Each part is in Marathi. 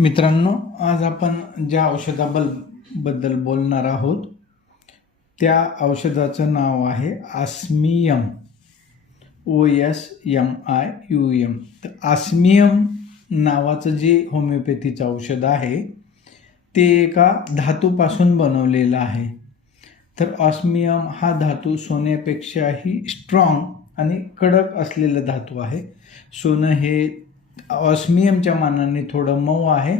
मित्रांनो, आज आपण ज्या औषधाबद्दल बोलणार आहोत त्या औषधाचं नाव आहे ऑस्मियम. OSMIUM. तर ऑस्मियम नावाचं जे होमिओपॅथीचं औषध आहे ते एका धातूपासून बनवलेलं आहे. तर ऑस्मियम हा धातू सोन्यापेक्षाही स्ट्रॉंग आणि कडक असलेला धातू आहे. सोनं हे ऑस्मियमच्या मानाने थोडं मऊ आहे,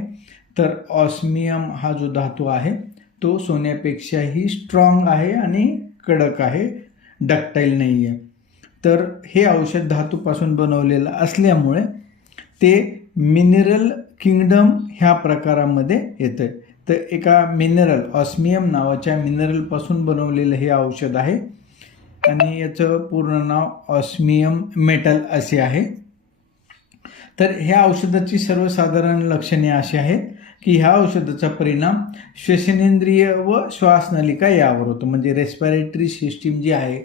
तर ऑस्मियम हा जो धातू आहे तो सोन्यापेक्षाही स्ट्रॉंग आहे आणि कडक आहे, डक्टाईल नाही आहे. तर हे औषध धातूपासून बनवलेलं असल्यामुळे ते मिनरल किंगडम ह्या प्रकारामध्ये येतं. तर एका मिनरल ऑस्मियम नावाच्या मिनरलपासून बनवलेलं हे औषध आहे आणि याचं पूर्ण नाव ऑस्मियम मेटल असे आहे. तर ह्या औषधाची सर्वसाधारण लक्षणे अशी आहेत की ह्या औषधाचा परिणाम श्वसनेंद्रिय व श्वासनलिका यावर होतो. म्हणजे रेस्पिरेटरी सिस्टीम जी आहे,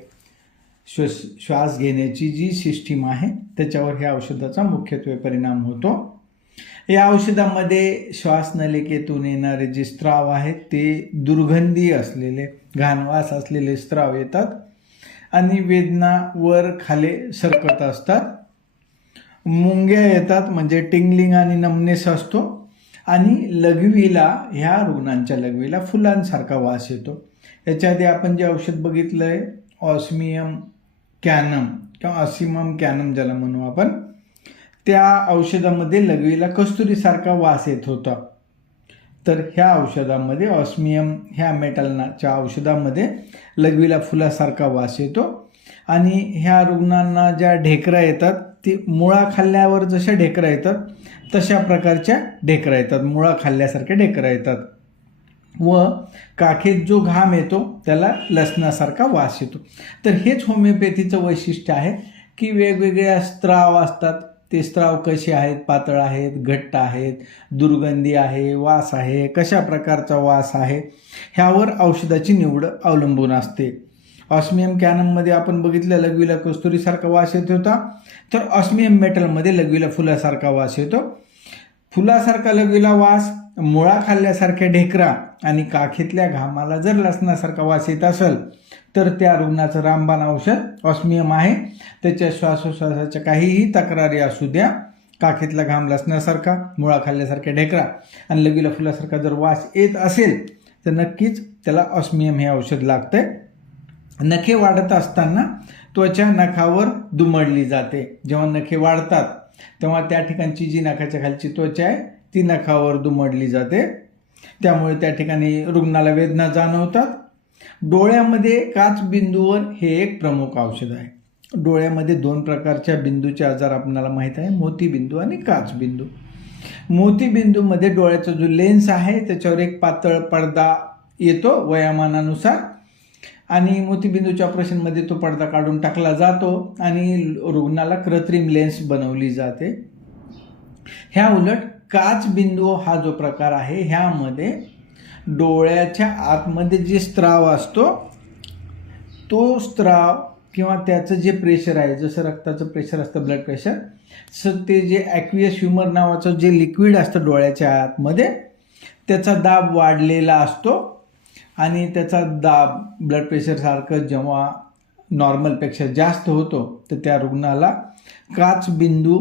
श्वास घेण्याची जी सिस्टीम आहे त्याच्यावर ह्या औषधाचा मुख्यत्वे परिणाम होतो. या औषधामध्ये श्वासनलिकेतून येणारे जे स्त्राव आहेत ते दुर्गंधी असलेले, घाणवास असलेले स्त्राव येतात आणि वेदना वर खाली सरकत असतात. मुंग्या येतात, म्हणजे टिंगलिंग आणि नमनेस असतो आणि लघवीला, ह्या रुग्णांच्या लघवीला फुलांसारखा वास येतो. याच्या आधी आपण जे औषध बघितलं आहे ऑस्मियम कॅनम किंवा ऑस्मियम कॅनम ज्याला म्हणू आपण, त्या औषधामध्ये लघवीला कस्तुरीसारखा वास येत होता. तर ह्या औषधामध्ये ऑस्मियम ह्या मेटलच्या औषधामध्ये लघवीला फुलासारखा वास येतो आणि ह्या रुग्णांना ज्या ढेकरा येतात ती मुळा खाल्ल्यावर जशा ढेकरा येतात तशा प्रकारच्या ढेकरा येतात, मुळा खाल्ल्यासारख्या ढेकरा येतात व काखेत जो घाम येतो त्याला लसणासारखा वास येतो. तर हेच होमिओपॅथीचं वैशिष्ट्य आहे की वेगवेगळ्या स्त्राव असतात. ते स्त्राव कसे आहेत, पातळ आहेत, घट्ट आहेत, दुर्गंधी आहे, वास आहे, कशा प्रकारचा वास आहे ह्यावर औषधाची निवड अवलंबून असते. ऑस्मियम कॅनममध्ये आपण बघितलं लघवीला कस्तुरीसारखा वास येत होता, तर ऑस्मियम मेटलमध्ये लघवीला फुलासारखा वास येतो. फुलासारखा लघवीला वास, मुळा खाल्ल्यासारख्या ढेकरा आणि काखेतल्या घामाला जर लसणासारखा वास येत असेल तर त्या रुग्णाचं रामबाण औषध ऑस्मियम आहे. त्याच्या श्वासोश्वासाच्या काहीही तक्रारी असू द्या, काखेतला घाम लसण्यासारखा, मुळा खाल्ल्यासारख्या ढेकरा आणि लघवीला फुलासारखा जर वास येत असेल तर नक्कीच त्याला ऑस्मियम हे औषध लागतंय. नखे वाढत असताना त्वचा नखावर दुमडली जाते. जेव्हा नखे वाढतात तेव्हा त्या ठिकाणची जी नखाच्या खालची त्वचा आहे ती नखावर दुमडली जाते, त्यामुळे त्या ठिकाणी रुग्णाला वेदना जाणवतात. डोळ्यामध्ये काचबिंदूवर हे एक प्रमुख औषध आहे. डोळ्यामध्ये दोन प्रकारच्या बिंदूचे आजार आपल्याला माहीत आहे, मोतीबिंदू आणि काचबिंदू. मोतीबिंदूमध्ये डोळ्याचा जो लेन्स आहे त्याच्यावर एक पातळ पडदा येतो वयामानानुसार आणि मोतीबिंदूच्या ऑपरेशनमध्ये तो पडदा काढून टाकला जातो आणि रुग्णाला कृत्रिम लेन्स बनवली जाते. ह्या उलट काचबिंदू हा जो प्रकार आहे ह्यामध्ये डोळ्याच्या आतमध्ये जे स्त्राव असतो तो स्त्राव किंवा त्याचं जे प्रेशर आहे, जसं रक्ताचं प्रेशर असतं, ब्लड प्रेशर, ते जे ॲक्वियस ह्युमर नावाचं जे लिक्विड असतं डोळ्याच्या आतमध्ये त्याचा दाब वाढलेला असतो आणि त्याचा दाब ब्लड प्रेशरसारखं जेव्हा नॉर्मलपेक्षा जास्त होतो तर त्या रुग्णाला काचबिंदू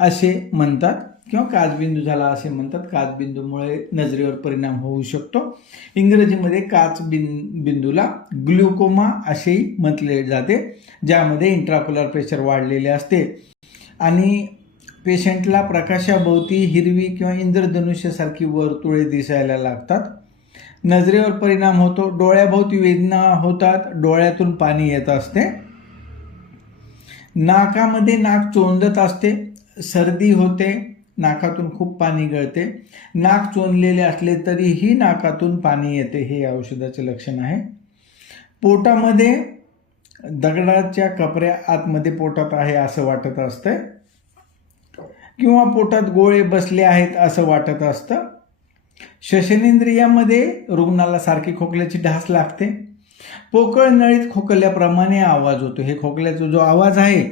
असे म्हणतात किंवा काचबिंदू झाला असे म्हणतात. काचबिंदूमुळे नजरेवर परिणाम होऊ शकतो. इंग्रजीमध्ये काचबिंदूला ग्लुकोमा असेही म्हटले जाते, ज्यामध्ये इंट्राक्युलर प्रेशर वाढलेले असते आणि पेशंटला प्रकाशाभोवती हिरवी किंवा इंद्रधनुष्यासारखी वर्तुळे दिसायला लागतात. नजरेवर परिणाम होतो, डोळ्याभोवती वेदना होतात, डोळ्यातून पाणी येत असते, नाकामध्ये नाक चोंदत असते, सर्दी होते, नाकातून खूप पाणी गळते, नाक चोंदलेले असले तरीही नाकातून पाणी येते, हे औषधाचे लक्षण आहे. पोटामध्ये दगडाच्या कपऱ्या आतमध्ये पोटात आहे असं वाटत असतं किंवा पोटात गोळे बसले आहेत असं वाटत असतं. श्वसनेंद्रियामध्ये रुग्णाला सारखी खोकल्याची ढास लागते. पोकळ नळीत खोकल्याप्रमाणे आवाज होतो. हे खोकल्याचा जो आवाज आहे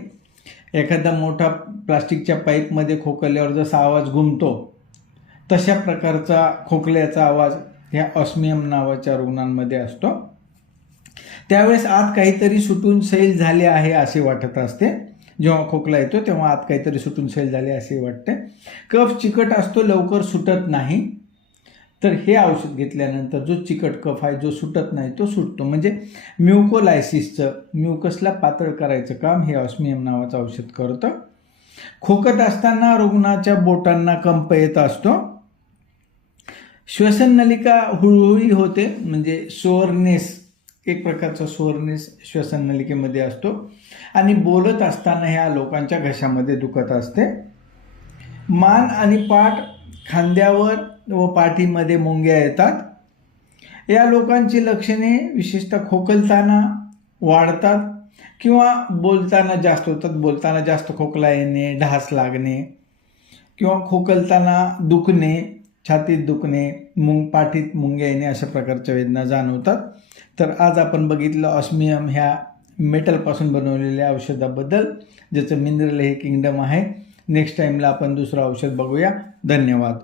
एखादा मोठा प्लास्टिकच्या पाईपमध्ये खोकल्यावर जसा आवाज घुमतो तशा प्रकारचा खोकल्याचा आवाज ह्या ऑस्मियम नावाच्या रुग्णांमध्ये असतो. त्यावेळेस आत काहीतरी सुटून सैल झाले आहे असे वाटत असते. जेव्हा खोकला येतो तेव्हा आत काहीतरी सुटून सैल झाले असे वाटते. कफ चिकट असतो, लवकर सुटत नाही. तर हे औषध घेतल्यानंतर जो चिकट कफ आहे जो सुटत नाही तो सुटतो. म्हणजे म्युकोलायसिसचं, म्युकसला पातळ करायचं काम हे ऑस्मियम नावाचं औषध करतं. खोकत असताना रुग्णाच्या बोटांना कंप येत असतो. श्वसन नलिका हुळहुळी होते, म्हणजे सोअरनेस, एक प्रकारचा सोअरनेस श्वसन नलिकेमध्ये असतो. आणि बोलत असताना ह्या लोकांच्या घशामध्ये दुखत असते. मान आणि पाठ, खांद्यावर व पाठीमध्ये मुंग्या येतात. या लोकांची लक्षणे विशेषतः खोकलताना वाढतात किंवा बोलताना जास्त होतात. बोलताना जास्त खोकला येणे, ढास लागणे किंवा खोकलताना दुखणे, छातीत दुखणे, पाठीत मुंग्या येणे अशा प्रकारच्या वेदना जाणवतात. तर आज आपण बघितलं ऑस्मियम ह्या मेटलपासून बनवलेल्या औषधाबद्दल, ज्याचं मिनरल हे किंगडम आहे. नेक्स्ट टाईमला आपण दुसरं औषध बघूया. धन्यवाद.